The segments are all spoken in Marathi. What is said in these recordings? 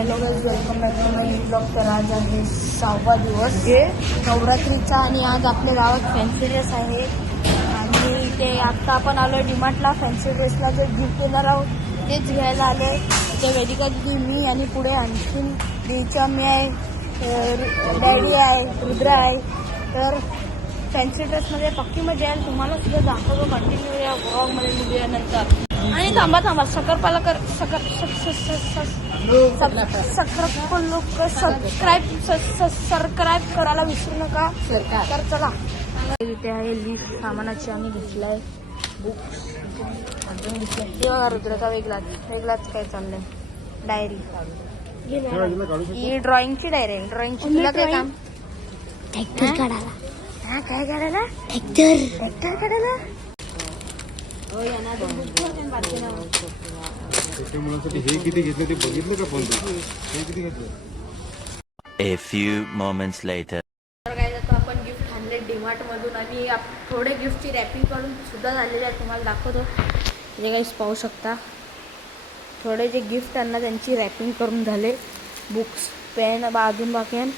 Hello guys, welcome back to my blog. तर आज आहे 6वा दिवस नवरात्रीचा आणि आज आपल्या गावात फॅन्सी ड्रेस आहे. आणि ते आत्ता आपण आलो डीमार्टला. फॅन्सी ड्रेसला जे गिफ्ट देणार आहोत तेच घ्यायला आले. ते वेदिका दिदी, मी आणि पुढे आणखीन दीच्या मी आहे, डॅडी आहे, रुद्र आहे. तर फॅन्सी ड्रेसमध्ये पक्की मजा येईल. तुम्हाला सुद्धा दाखवतो कंटिन्यू या ब्लॉगमध्ये निघाल्यानंतर. आणि थांबा सकरपाला कर सबस्क्राईब करायला विसरू नका. तर चला, इथे आहे लिस्ट सामानाची. आम्ही घेतलाय बुक्स, अजून घेतलंय हे बघा रुद्रचा वेगळाच काय चाललंय. डायरी, ही ड्रॉइंगची डायरी आहे. ड्रॉइंगची तुला काय काम? ट्रॅक्टर काढायला. हा, काय काढायला? ट्रॅक्टर काढायला. हे किती घेतलं ते बघितलं का? पण हे किती घेतलं? A few moments later. तर काय जातो, आपण गिफ्ट आणले डीमार्ट मधून आणि थोडे गिफ्टची रॅपिंग करून सुद्धा झालेले आहे. तुम्हाला दाखवतो. जे काही पाहू शकता, थोडे जे गिफ्ट आणला त्यांची रॅपिंग करून झाले. बुक्स, पेन अजून बाकी आहे.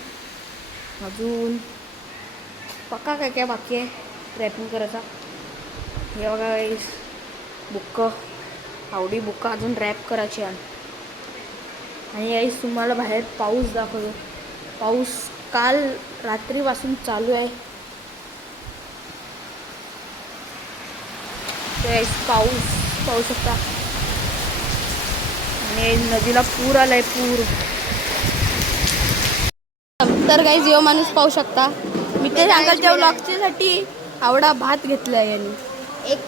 अजून पक्का काय बाकी आहे रॅपिंग करायचा. हे बघा गाईस, बुक्क, आवडी बुक्क अजून रॅप करायची आहे. आणि गाईस तुम्हाला बाहेर पाऊस दाखवतो. पाऊस काल रात्रीपासून चालू आहे. गाईस पाऊस पाहू शकता. आणि नदीला पूर आलाय, पूर. तर गाईस यो माणूस पाहू शकता. मी ते सांगायच्या ब्लॉगच्यासाठी आवडा भात घेतलाय यांनी. 1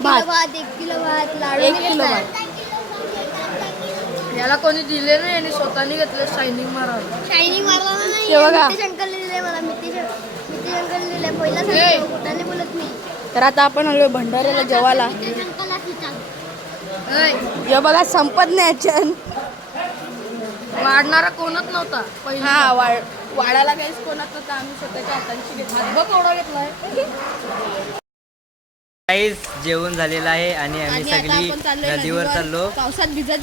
किलो भात लाडू 1 किलो भात. याला कोणी दिले नाही आणि स्वतःने घेतलं. शायनिंग मारा नाही. हे बघा, बोलत मी. तर आता आपण आलो भंडाऱ्याला जेवायला. हे बघा, संपत नाही याच्यान. वाढणारा कोणच नव्हता. हा, वाढायला काहीच कोणाच नव्हता. आम्ही स्वतःच्या हातांची घेतला. काहीच जेवण झालेलं आहे आणि आम्ही सगळी नदीवर चाललो. पावसात भिजत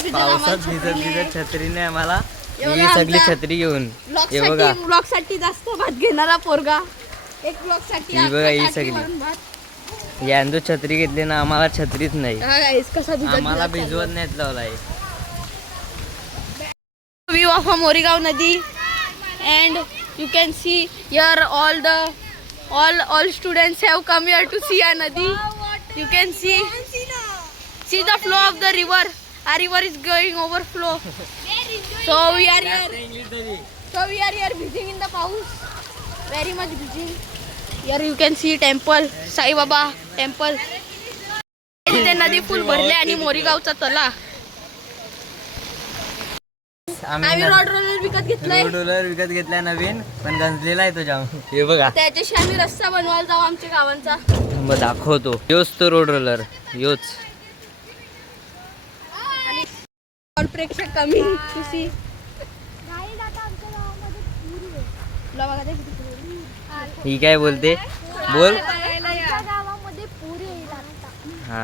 छत्रीने आम्हाला ही सगळी छत्री घेऊन. हे बघा, ब्लॉग साठी जास्त भात घेणारा पोरगा. एक ब्लॉग साठी ही बघा, ही सगळी यांदो छत्री घेतली ना, आम्हाला छत्रीच नाही. आम्हाला भिजवत नाहीत लावलाय. व्ह्यू ऑफ मोरीगाव नदी. and you can see here all students have come here to see a nadi. You can see the flow of the river. Our river is going overflow. So we are here visiting in the house, very much visiting. Here you can see temple, Sai Baba temple. इथे नदी फुल भरले आणि मोरीगावचा तला. आम्ही रोड रोलर विकत घेतलाय नवीन, पण गंजलेला आहे तो जाम. हे बघा, त्याच्याशी आम्ही रस्ता बनवायला जाऊ आमच्या गावांचा. मग दाखवतो. योच तो रोड रोलर, योच. आणि प्रेक्षक कमी खुशी. ही काय बोलते, बोल. हा,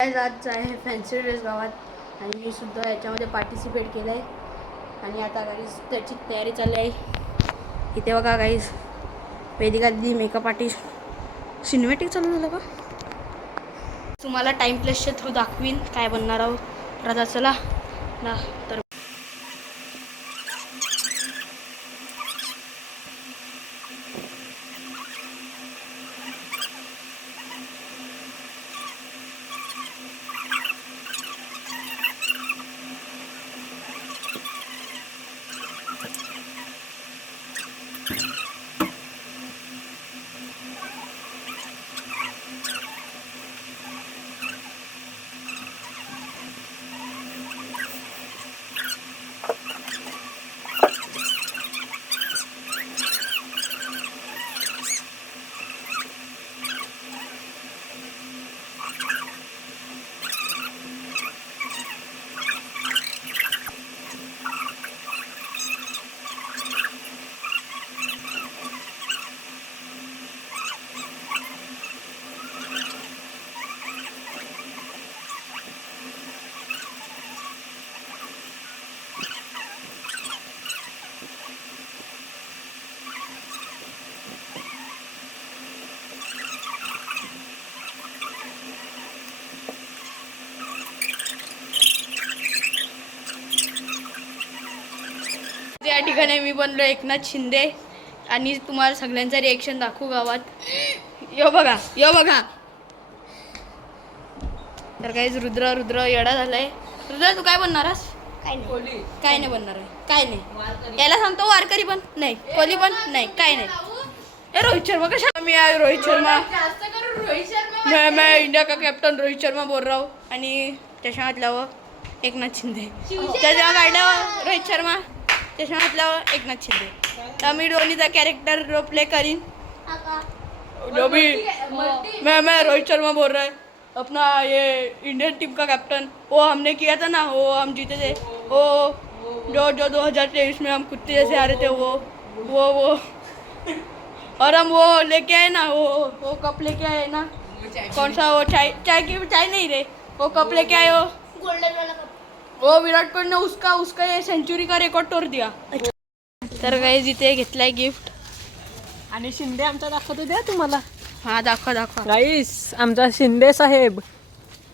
आज आहे फॅन्सी ड्रेस गावात आणि मी सुद्धा याच्यामध्ये पार्टिसिपेट केलं आहे. आणि आता गाईज त्याची तयारी चालली आहे. इथे बघा गाईज, वेदिका दिदी मेकअप आर्टिस्ट. सिनेमॅटिक चालू झालं का? तुम्हाला टाइम प्लेसच्या थ्रू दाखवीन काय बनणार आहोत. तर आता चला ना. तर या ठिकाणी मी बनलो एकनाथ शिंदे आणि तुम्हाला सगळ्यांचा रिएक्शन दाखवू गावात. यो बघा तर काही रुद्र येडा झालाय. रुद्र तू काय बनणारस? काय नाही बनणार आहे. काय नाही याला सांगतो वारकरी पण नाही, कोहली पण नाही, काय नाही. ए रोहित शर्मा कशा? मी आहे रोहित शर्मा. मैं इंडिया का कॅप्टन रोहित शर्मा बोल रहा हूँ. आणि चष्मा घातल्यावर एकनाथ शिंदे. चष्मा काढल्यावर रोहित शर्मा, चष्मा घातल्यावर एकनाथ शिंदे. तर मी दोन्हीचा कॅरेक्टर प्ले करीन. जो भी मैं रोहित शर्मा बोल रहा है, अपना ये इंडियन टीम का कैप्टन. वो हमने किया था ना, वो हम जीते थे. वो जो 2023 में हम कुत्ते जैसे आ रहे थे वो और हम वो लेके आए ना, वो कप लेके आए ना. कौन सा वो चाय नहीं रे, वो कप लेके आए हो गोल्डन वाला कप. वो विराट कोहली ने उसका ये सेंचुरी का रेकॉर्ड तोड़ दिया. तर काही इथे घेतलाय गिफ्ट. आणि शिंदे आमचा दाखवतो द्या तुम्हाला. हा दाखवा. गाईस आमचा शिंदे साहेब,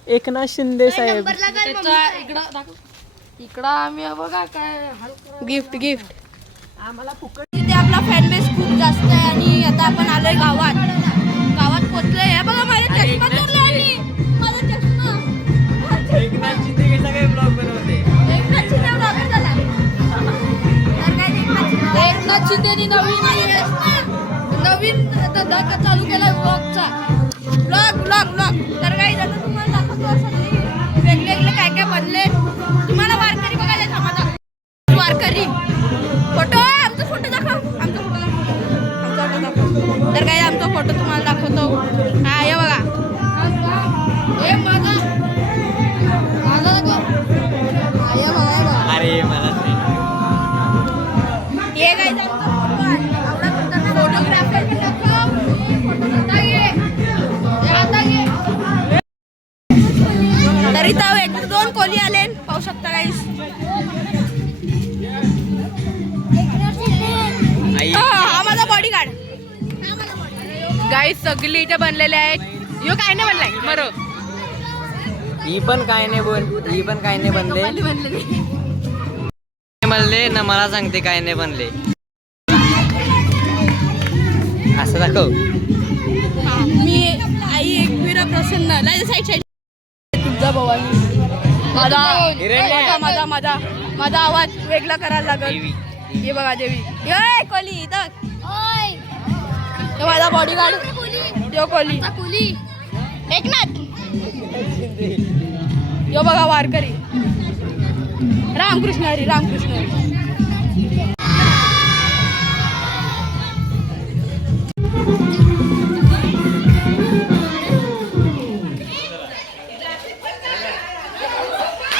एकनाथ शिंदे साहेब. इकडं आम्ही बघा काय गिफ्ट आम्हाला फुकट. तिथे आपला फॅन बेस खूप जास्त आहे आणि आता आपण आलोय गावात पोहोचलोय. हे बघा माझा चष्मा चोरला आणि माझा चष्मा. एकनाथ शिंदे कसा काय ब्लॉग बनवते? एकनाथ शिंदे ब्लॉगर झाला. तर काय एकनाथ शिंदेनी नवीन धंदा चालू केला ब्लॉगचा. ब्लॉग तर काही जण तुम्हाला दाखवतो सगळी वेगवेगळे काय बनले. तुम्हाला वारकरी बघायला थांबा. वारकरी आमचा फोटो दाखव. तर काय आमचा फोटो तुम्हाला दाखवतो. हा हे बघा, हे माझा दाखव. हे बघा अरे मला हे काय फोटोग्राफर पण दाखव. तर इथं एक 2 कोहली आले, पाहू शकता गाईस. हा माझा बॉडीगार्ड. गाईस सगळी इथे बनलेले आहेत. यो काय नाही बनलाय बरं. ही पण काय नाही बनले ना. मला सांगते काय नाही बनले. असं दाखव. मी आई एकविरा प्रसन्न साईड तुझा भवानी. माझा आवाज वेगळा करायला लागल. हे बघा देवी. ये कोहली इथं. माझा बॉडीगार्ड यो कोहली. एकनाथ यो बघा वारकरी. रामकृष्ण हरी.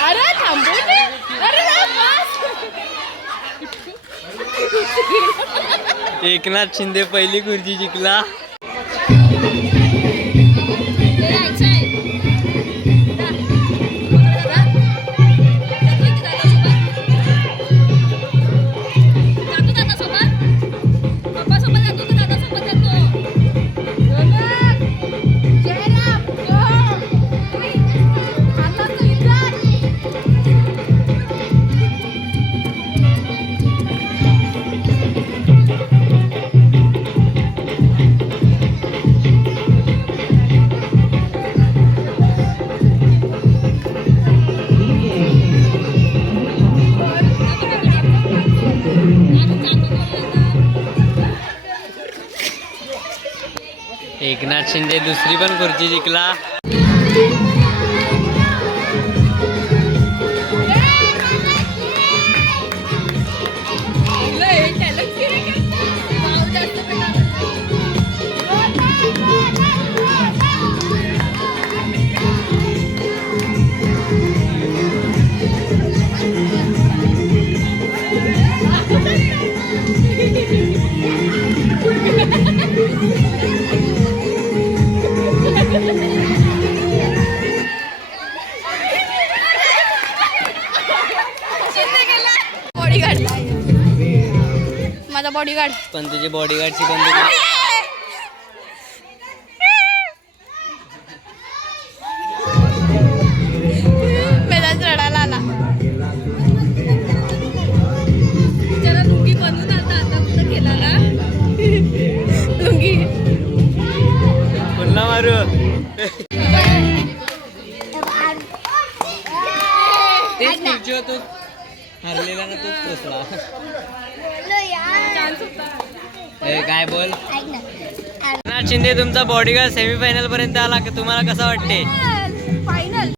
अरे थांबू दे. अरे एकनाथ शिंदे पहिली खुर्ची जिंकला. एकनाथ शिंदे दुसरी पण खुर्ची जिंकला. माझा बॉडीगार्ड. पण तुझी बॉडीगार्डची बंदूक मेलाच रडायला आला. बोललेला ना तूच पोचला. काय बोल. एकनाथ शिंदे तुमचा बॉडीगार्ड सेमीफायनल पर्यंत आला की तुम्हाला कसं वाटते? फायनल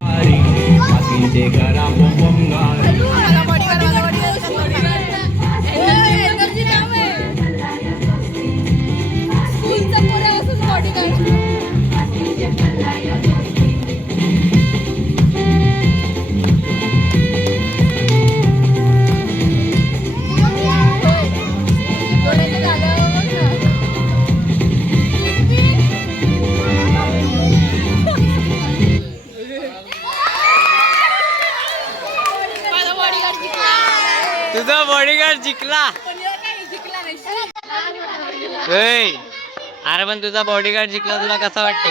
तुझा बॉडीगार्ड जिंकला. अरे पण तुझा बॉडीगार्ड जिंकला, तुला कसं वाटते?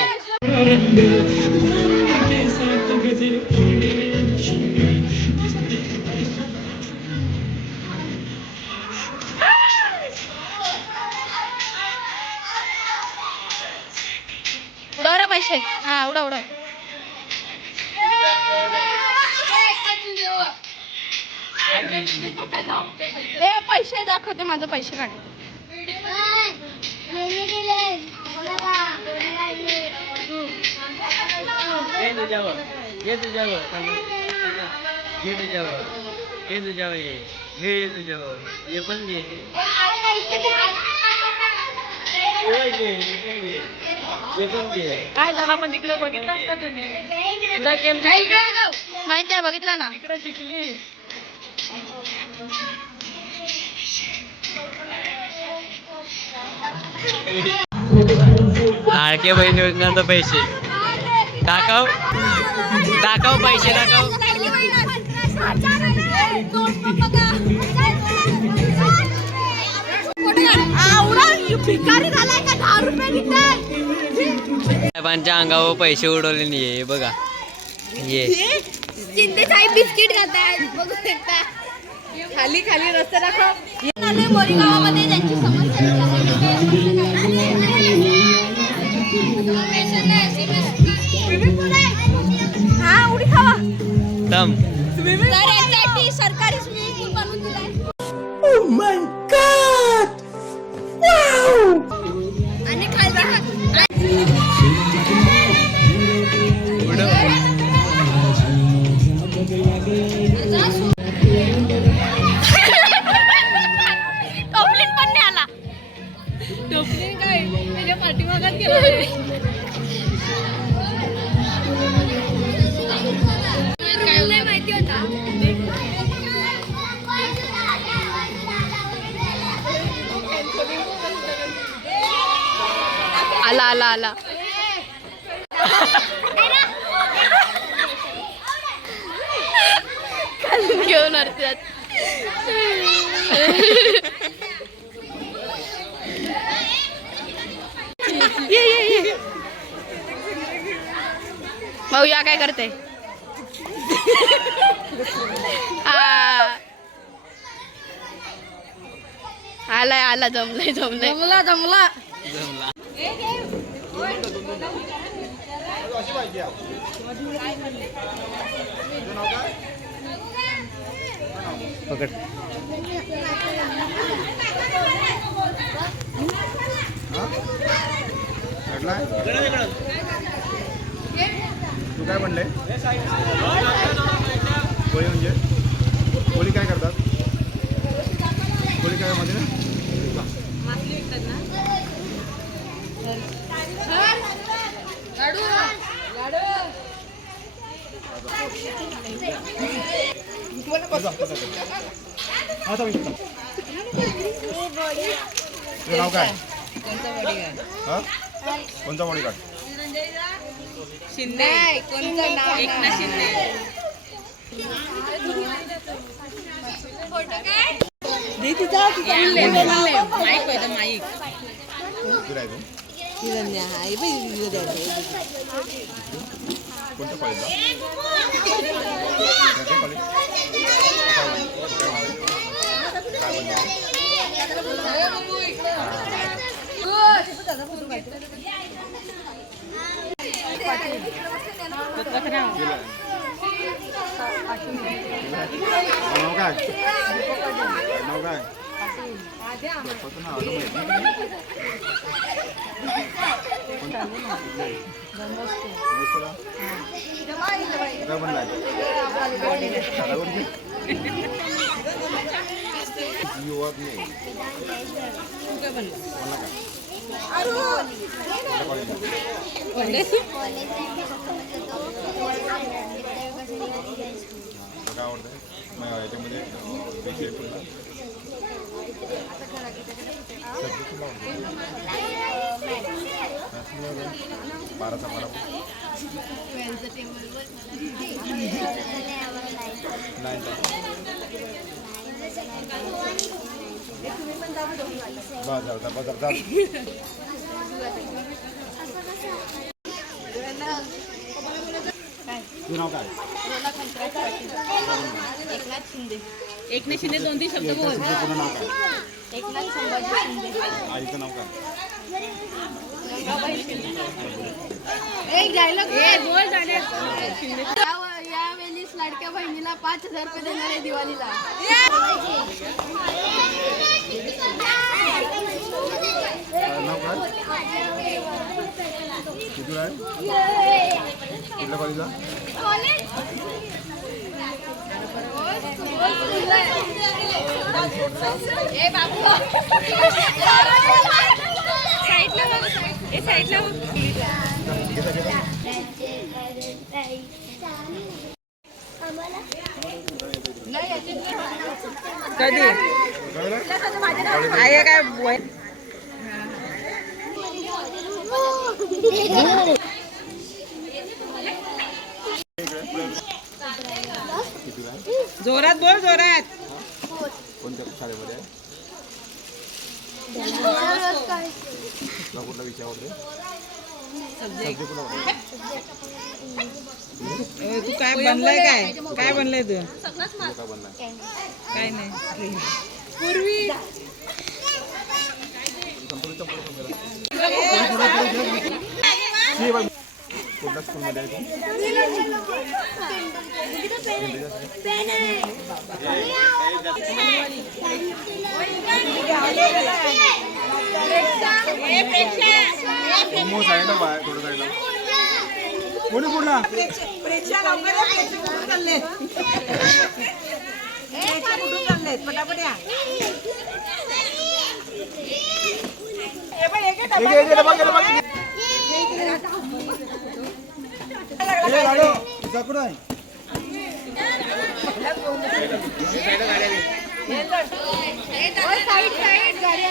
उडा पैसे. हा उडा उडा. पैसे दाखवते, माझं पैसे काढ. काय झाला पण तिकडे बघितला का तुम्ही? माहिती आहे, बघितला ना. इकडे शिकली. लाडक्या बहीण योजनेचे पैसे दाखव, दाखव पैसे दाखव. साहेबांच्या अंगावर पैसे उडवले नाही बघा. ये शिंदे साहेब बिस्किट खातात, बघू शकता. खाली खाली रस्ता दाखव. बोरीगावामध्ये त्यांची समस्या हा उडी खावा. दम सरकारी स्विमिंग पूल बनवून दिलाय. आणि टोपलीन पण नाही आला. टोपलीन काय त्याच्या पाठीमागात गेला. काय माहिती होता. आला आला आला. घेऊन अर्ध्यात. भाऊ या काय करते? आलाय आला. जमलंय जमलंय. जमला जमला. पकड. तू काय म्हणले? कोळी म्हणजे कोळी काय करतात? कोळी काय मध्ये मासली विकतात ना. लाडू लाडू. तुझं नाव काय? कोणता बॉडीगार्ड? शिंदे. कोणतं नाव? एकनाथ शिंदे. फोटो काय? माईक होतं माईक. कुठे आहे तू? कोणत्या कॉलेजला? नाव काय? नाव काय? स्वतःचं नाव आता माहित नाही. नमस्कार. कुठं बनलाय? युवक नाही. मला काय? काय आवडतंय? मग याच्यामध्ये विषय पुन्हा बाराचा बारा बाजार तुझं नाव काय? एकनाथ शिंदे 2-3 शब्द बोल. पूर्ण नाव काय? एकनाथ संभाजी शिंदे. आईचं नाव काय? एक डायलॉग बोल यावेळेस लाडक्या बहिणीला 5,000 रुपये देणार आहे दिवाळीला. नाव काय? किती आहे? कुठल्या कॉलेजला? कधी आहे काय जोरात बोल जोरात. कोणत्या शाळेमध्ये आहे? तुला कुठला विषय आवडते? सब्जेक्ट कुठला आवडते? तू काय बनलाय काय बनलाय तू? तुझं काय बनलाय? काय नाही पूर्वी कुठल्या स्कूलमध्ये आहे तू? साईडला बाय थोडं साईडला. कोणी कुठला? प्रेक्षा लवकर कुठून चाललेत पटापट या. साईड गाडी